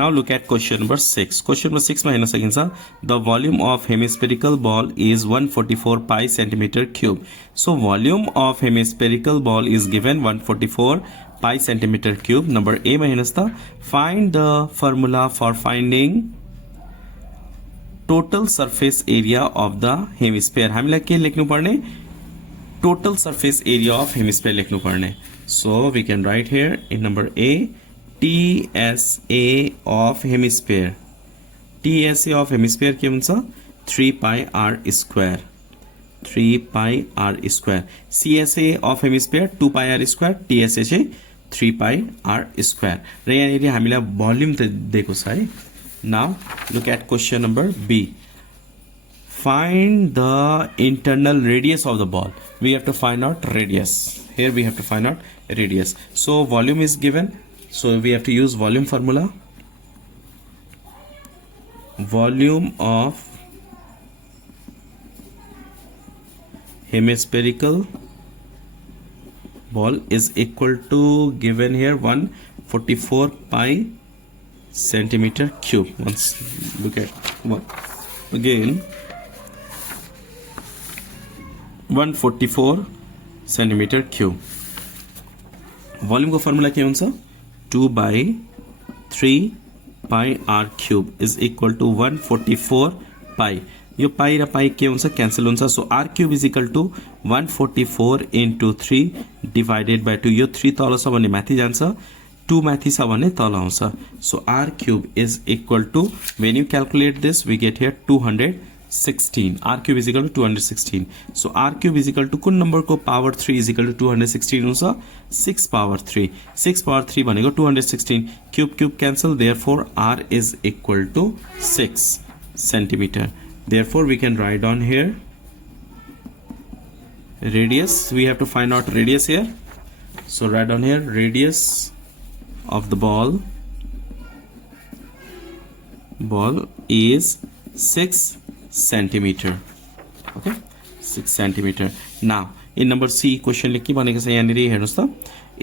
Now look at question number 6. Question number 6 ma हेर्न सकिन्छ the volume of hemispherical ball is 144 pi centimeter cube. So volume of hemispherical ball is given 144 pi centimeter cube. Number A ma हेर्नुस् त find the formula for finding total surface area of the hemisphere. हामीलाई के लेख्नु पर्ने total surface area of hemisphere लेख्नु पर्ने. So we can write here in number A TSA of hemisphere. TSA of hemisphere के हुन्छ 3 pi r square. 3 pi r square. CSA of hemisphere 2 pi r square. TSA चाहिँ 3 pi r square. र यहाँनिर हामीलाई volume त दिएको छ है. Now look at question number B. Find the internal radius of the ball. We have to find out radius. Here we have to find out radius. So volume is given. So we have to use volume formula. Volume of hemispherical ball is equal to given here 144 pi centimeter cube. Once look at one again 144 centimeter cube. Volume को formula क्या हुन्छ 2 by 3 pi r cube is equal to 144 pi. यो पाई र पाई के हुन्छ cancel हुन्छ. सो r cube is equal to 144 into 3 divided by 2. यो 3 तल छ भने माथि जान्छ, 2 माथि छ भने तल आउँछ. सो r cube is equal to, when you calculate this we get here 216. r cube is equal to 216. So r cube is equal to कुन नम्बर को पावर 3 is equal to 216 हुन्छ 6 power 3. 6 power 3 भनेको 216. Cube cube cancel, therefore r is equal to 6 centimeter. Therefore we can write down here radius. We have to find out radius here. So write down here radius of the ball is 6 centimeter. Okay, 6 centimeter. Now in number C question ले के भनेको छ यहाँनिर हेर्नुस् त,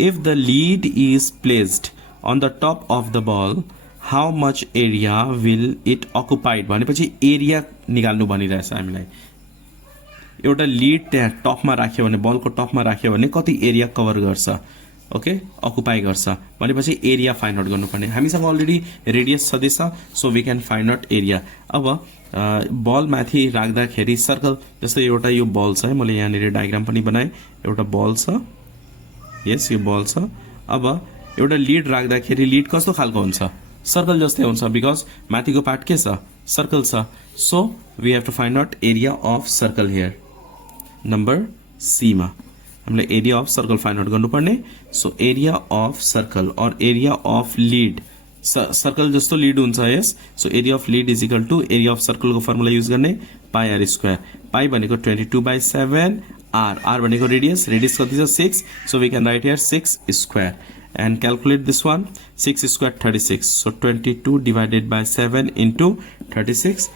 if the lead is placed on the top of the ball how much area will it occupied भनेपछि area निकाल्नु भनिरहेछ हामीलाई. एउटा लीड त्यहाँ टपमा राख्यो भने, बलको टपमा राख्यो भने कति एरिया कभर गर्छ, ओके अकुपाई गर्छ भनेपछि एरिया फाइन्ड आउट गर्नुपर्ने. हामीसँग अलरेडी रेडियस छँदैछ. So we can find out area. अब बल माथि राख्दाखेरि सर्कल, जस्तै एउटा यो बल छ है, मैले यहाँनिर डायग्राम पनि बनाएँ. एउटा बल छ, यस यो बल छ. अब एउटा लीड राख्दाखेरि लीड कस्तो खालको हुन्छ, सर्कल जस्तै हुन्छ, बिकज माथिको पार्ट के छ सर्कल छ. So we have to find out area of circle here. Number C मा हामीलाई area of circle find out गर्नुपर्ने. सो एरिया अफ सर्कल और एरिया अफ लीड, सर्कल जस्तो लीड हुन्छ यस. So area of lid is equal to area of circle को formula use गर्ने pi are square. पाई भनेको 22/7, आर भनेको रेडियस, रेडियस कति छ 6. So we can write here 6 square and calculate this one. 6 square 36. So 22 divided by 7 into 36.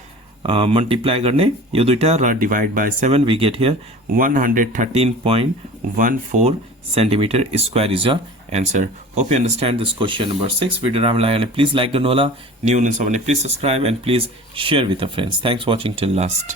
Multiply गर्ने यो दुईटा र divide by 7 we get here 113.14 centimeter square is your answer. Hope you understand this question number 6. Video राम्रो लाग्यो भने please like गर्नु होला. New हुनुहुन्छ भने please subscribe and please share with your friends. Thanks for watching till last.